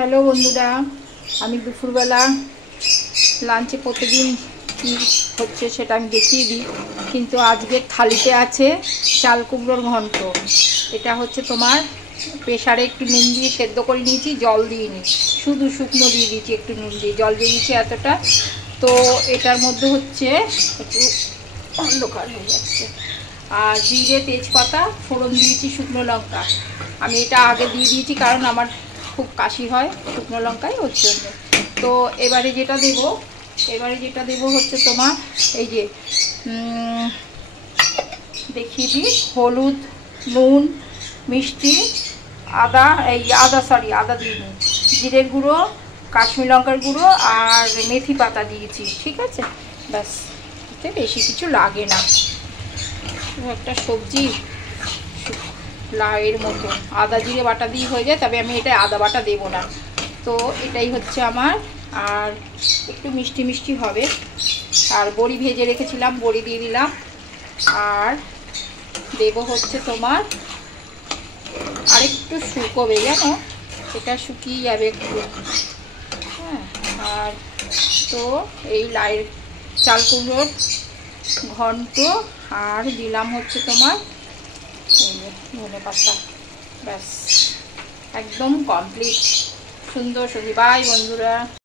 Hello বন্ধুরা, আমি দুপুরবেলা লাঞ্চে প্রতিদিন কী হচ্ছে সেটা আমি দেখিয়ে দিই, কিন্তু আজকে থালিতে আছে চাল কুমড়োর ঘন্ট। এটা হচ্ছে তোমার প্রেসারে একটু নুন দিয়ে সেদ্ধ করে নিয়েছি, জল দিইনি, শুধু শুকনো দিয়ে দিয়েছি, একটু নুন দিয়ে জল দিয়ে দিয়েছি এতটা। তো এটার মধ্যে হচ্ছে একটু অন্ধকার হয়ে যাচ্ছে, আর জিরে তেজপাতা ফোড়ন দিয়েছি, শুকনো লঙ্কা। আমি এটা আগে দিয়ে দিয়েছি কারণ আমার খুব কাশি হয় শুকনো লঙ্কায়, ওর জন্য। তো এবারে যেটা দেবো হচ্ছে তোমার এই যে দেখিয়ে দিই, হলুদ, নুন, মিষ্টি, আদা দিইনি, জিরের গুঁড়ো, কাশ্মীর লঙ্কার গুঁড়ো আর মেথি পাতা দিয়েছি, ঠিক আছে? ব্যাস, এতে বেশি কিছু লাগে না, একটা সবজি লাউয়ের মতো আদা জিরে বাটা দিয়ে হয়ে যায়, তবে আমি এটা আদা বাটা দেবো না। তো এটাই হচ্ছে আমার, আর একটু মিষ্টি মিষ্টি হবে। আর বড়ি ভেজে রেখেছিলাম, বড়ি দিয়ে দিলাম। আর দেবো হচ্ছে তোমার আরেকটু শুকোবে, জানো, এটা শুকিয়ে যাবে একটু, হ্যাঁ। আর তো এই লাউয়ের চাল কুমড়োর ঘন্ট, আর দিলাম হচ্ছে তোমার এই ধনে পাতা। ব্যাস, একদম কমপ্লিট, সুন্দর সবজি। বাই বন্ধুরা।